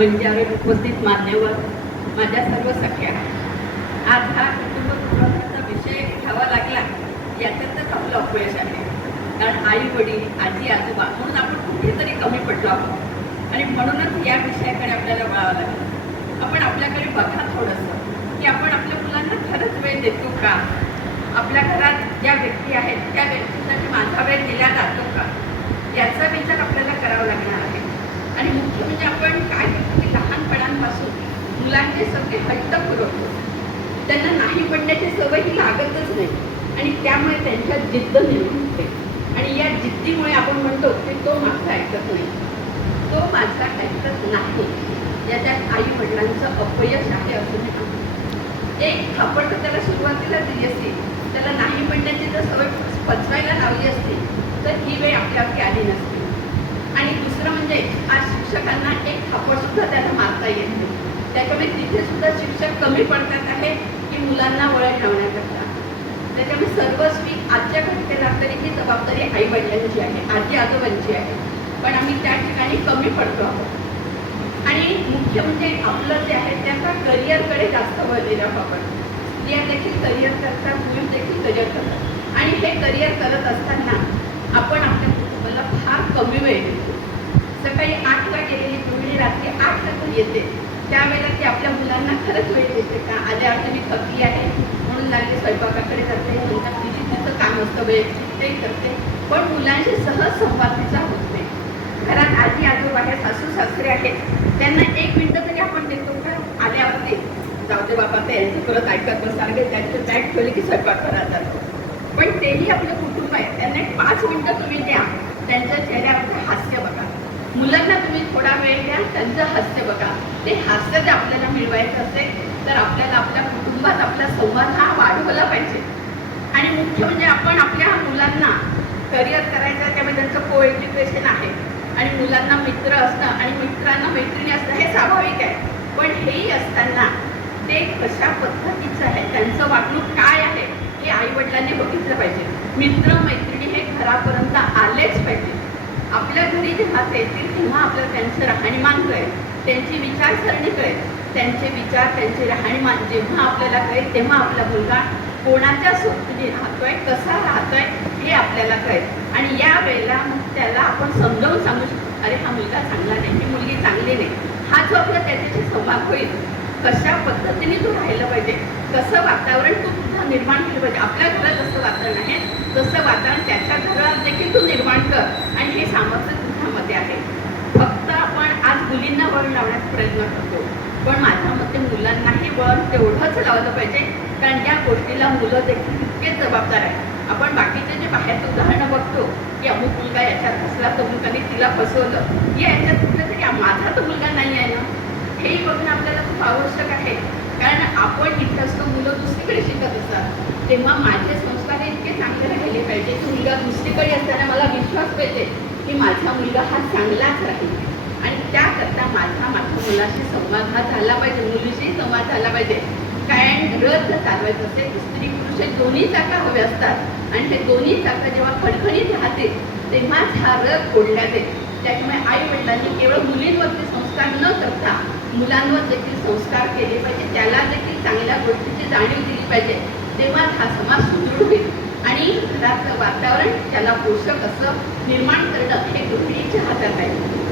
मंचावर उपस्थित मान्यवर, माझ्या सर्व सख्या, आज हा कुटुंब पुरवण्याचा विषय घ्यावा लागला याच्यातच आपलं अपयश आहे. कारण आई वडील, आजी आजोबा म्हणून आपण कुठेतरी कमी पडलो आहोत आणि म्हणूनच या विषयाकडे आपल्याला वळावं लागलं. आपण आपल्याकडे बघा थोडंसं की आपण आपल्या मुलांना खरंच वेळ देतो का? आपल्या घरात ज्या व्यक्ती आहेत त्या व्यक्तीसाठी माझा वेळ दिला जातो का, याचा विचार आपल्याला करावा लागणार आहे. आणि मुख्य म्हणजे आपण काय करतो की लहानपणापासून मुलांचे सगळे हट्ट पुरवतो, त्यांना नाही पडण्याची सवय ही लागतच नाही आणि त्यामुळे त्यांच्यात जिद्द निर्माण होते आणि या जिद्दीमुळे आपण म्हणतो की तो माझा ऐकत नाही, तो माझा ऐकत नाही. याच्यात आई वडिलांचं अपयश आहे असं नाही. एक आपण तर त्याला सुरुवातीला दिली असती, त्याला नाही म्हणण्याची जर सवय पचवायला लावली असती तर ही वेळ आपल्यावरती आली नसती. आणि दुसरं म्हणजे आज शिक्षकांना एक थापड सुद्धा त्याला मारता येत नाही. त्याच्यामुळे तिथे सुद्धा शिक्षक कमी पडतात आहे की मुलांना वळण लावण्याकरता. त्याच्यामुळे सर्वस्वी आजच्या घटनेला तरी ही जबाबदारी आई वडिलांची आहे, आजी आजोबांची आहे, पण आम्ही त्या ठिकाणी कमी पडतो आहोत. आणि मुख्य म्हणजे आपलं जे आहे त्याचा करिअरकडे जास्त भर दिला आपण. स्त्रिया देखील करिअर करतात, पुरुष देखील करिअर करतात आणि हे करिअर करत असताना आपण आपल्या कुटुंबाला फार कमी वेळ देतो. सकाळी 8ला गेलेली गृहिणी रात्री 8ला तर येते, त्यावेळेला ती आपल्या मुलांना खरंच वेळ देते का? आल्यावर तुम्ही थकली आहे म्हणून लागली स्वयंपाकाकडे करते, नंतर तिची तिचं काम असतं वेळ तेही करते, पण मुलांशी सहज संवाद तिचा होत नाही. घरात आजी आजोबा आहेत, सासू सासरे आहेत, त्यांना 1 मिनिटं तरी आपण देतो का? आल्यावरती जाऊ दे बाबा ते यांचं परत ऐकत बसणार गे, त्यांचं बॅग ठेवली की स्वयंपाक करायला जातो. पण तेही आपलं कुटुंब आहे, त्यांना 5 मिनिटं तुम्ही द्या, त्यांच्या चेहऱ्यावरचं हास्य बघा. मुलांना तुम्ही थोडा वेळ द्या, त्यांचं हास्य बघा. ते हास्य जर आपल्याला मिळवायचं असेल तर आपल्याला आपल्या कुटुंबात आपला संवाद हा वाढवला पाहिजे. आणि मुख्य म्हणजे आपण आपल्या मुलांना करिअर करायचं, त्यामुळे त्यांचं को एज्युकेशन आहे आणि मुलांना मित्र असणं आणि मित्रांना मैत्रिणी असणं हे स्वाभाविक आहे. पण हेही असताना ते कशा पद्धतीचं आहे, त्यांचं वागणूक काय आहे हे आई वडिलांनी बघितलं पाहिजे. मित्र मैत्रिणी हे घरापर्यंत आलेच पाहिजे. आपल्या घरी जेव्हा येतील तेव्हा आपल्याला त्यांचं राहणीमान कळेल, त्यांची विचारसरणी कळेल, त्यांचे विचार त्यांचे राहणीमान जेव्हा आपल्याला कळेल तेव्हा आपला मुलगा कोणाच्या सोबतीने राहतोय, कसा राहतोय हे आपल्याला कळेल. आणि या वेळेला मग त्याला आपण समजावून सांगू शकतो, अरे हा मुलगा चांगला नाही, ही मुलगी चांगली नाही. हा जो आपला त्याच्याशी संवाद होईल, कशा पद्धतीने तू राहिलं पाहिजे, कसं वातावरण तू तुझं निर्माण केलं पाहिजे. आपल्या घरात जसं वातावरण आहे तसं वातावरण त्याच्या घरात देखील तू निर्माण कर आणि हे सामर्थ्य तुझ्यामध्ये आहे. फक्त आपण आज मुलींना वळण लावण्याचा प्रयत्न करतो, पण माझ्या मते मुलांनाही वळण तेवढंच लावलं पाहिजे, कारण या गोष्टीला मुलं देखील तितकेच जबाबदार आहे. आपण बाकीचे जे बाहेरचं उदाहरणं बघतो की अमुक मुलगा याच्यात फसला, तो मुलगाने तिला फसवलं, याच्यात कुठलं तरी माझा तो मुलगा नाही आहे ना, हेही बघणं आपल्याला खूप आवश्यक आहे. कारण आपण इथे असतो, मुलं दुसरीकडे शिकत असतात, तेव्हा माझे संस्कार इतके चांगले राहिले पाहिजे की मुलगा दुसरीकडे असताना मला विश्वास पाहिजे की माझा मुलगा हा चांगलाच राहील. आणि त्याकरता माझ्या मुलाशी संवाद हा झाला पाहिजे, मुलीशी संवाद झाला पाहिजे. कारण रथ जर चालवायचं असेल तर स्त्री पुरुष हे दोन्ही चाका हवे असतात आणि हे दोन्ही चाका जेव्हा खडखडीत राहते तेव्हाच हा रथ ओढला जाईल. त्याच्यामुळे आई वडिलांनी केवळ मुलींवरती संस्कार न करता मुलांवर देखील संस्कार केले पाहिजे, त्याला देखील चांगल्या गोष्टीची जाणीव दिली पाहिजे. तेव्हा हा समाज सुदृढ होईल आणि घरातलं वातावरण त्याला पोषक असं निर्माण करणं हे गृहिणीच्या हातात आहे.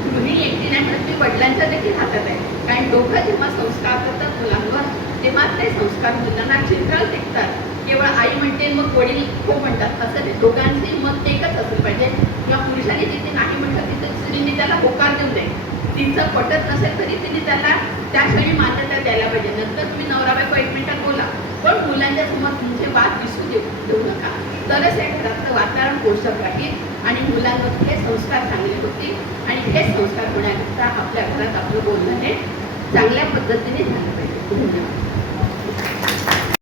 गृहिणी एकटी नाही म्हणत, मी वडिलांच्या देखील हातात आहे. कारण दोघं जेव्हा संस्कार करतात मुलांवर तेव्हा ते संस्कार मुलांना चित्रात टिकतात. केवळ आई म्हणते मग वडील हो म्हणतात असं नाही, दोघांचे मत एकच असलं पाहिजे. किंवा पुरुषाने जिथे नाही म्हटलं तिथे स्त्रीने त्याला होकार देऊ नये. तिचं पटत नसेल तरी तिने त्याला त्या क्षणी मान्यता द्यायला पाहिजे. नंतर तुम्ही नवरा बायको 1 मिनिटात बोला, पण मुलांच्या समोर तुमचे वाद दिसू देऊ नका. तरच या घरातलं वातावरण पोषक राहील आणि मुलांवर हे संस्कार चांगले होतील. आणि हे संस्कार होण्याकरता आपल्या घरात आपलं बोलणं हे चांगल्या पद्धतीने झालं पाहिजे. धन्यवाद.